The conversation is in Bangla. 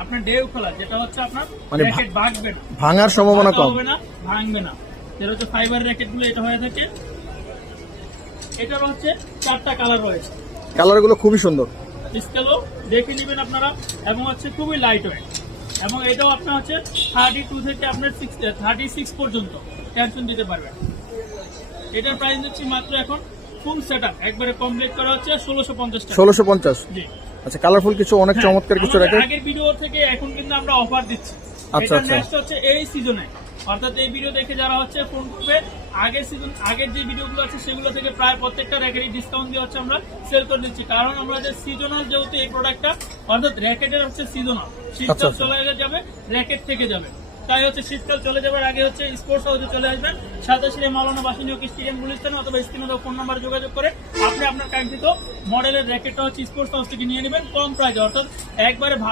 আপনার ডেউ খোলা, যেটা হচ্ছে আপনার মানে র্যাকেট ভাঙবে না, ভাঙার সম্ভাবনা কম। হবে না, ভাঙবে না। যেটা হচ্ছে ফাইবার র্যাকেট গুলো এটা হয়ে থাকে। এটার হচ্ছে 4টা কালার রয়েছে। কালার গুলো খুবই সুন্দর। স্কেলও দেখে নেবেন আপনারা, এবং হচ্ছে খুবই লাইট ওয়েট, এবং এটাও আপনার হচ্ছে 32 থেকে আপনার 36 পর্যন্ত টেনশন দিতে পারবেন। এটার প্রাইস হচ্ছে মাত্র এখন ফুল সেটআপ একবারে কমপ্লিট করা হচ্ছে 1650 টাকা। 1650। জি। আচ্ছা, কালারফুল কিছু অনেক চমৎকার কিছু আমাদের র্যাকেট। আগের ভিডিও থেকে এখন কিন্তু আমরা অফার দিচ্ছি। আচ্ছা, এটা আচ্ছা। নেক্সট হচ্ছে এই সিজনে, অর্থাৎ এই ভিডিও দেখে যারা হচ্ছে ফোন করবে, আগের যে ভিডিওগুলো আছে সেগুলো থেকে প্রায় প্রত্যেকটা র্যাকেটই ডিসকাউন্ট দিয়ে হচ্ছে আমরা সেল করে দিচ্ছি। কারণ আমরা যে সিজনাল, যেহেতু এই প্রোডাক্টটা অর্থাৎ র্যাকেটের হচ্ছে সিজনাল, শীতকাল আচ্ছা। চলে যাবে র্যাকেট থেকে যাবে, তাই হচ্ছে শীতকাল চলে যাবার আগে হচ্ছে স্পোর্টস হাউসে চলে আসবেন। সাতাশিরে মাওলানা বাসিনী স্টেডিয়াম গুলিস্তানে, অথবা স্ক্রিনে ফোন নাম্বার যোগাযোগ করে আপনি আপনার কাঙ্ক্ষিত মডেলের র্যাকেটটা হচ্ছে স্পোর্টস হাউস থেকে নিয়ে নেবেন কম প্রাইসে, অর্থাৎ একবারে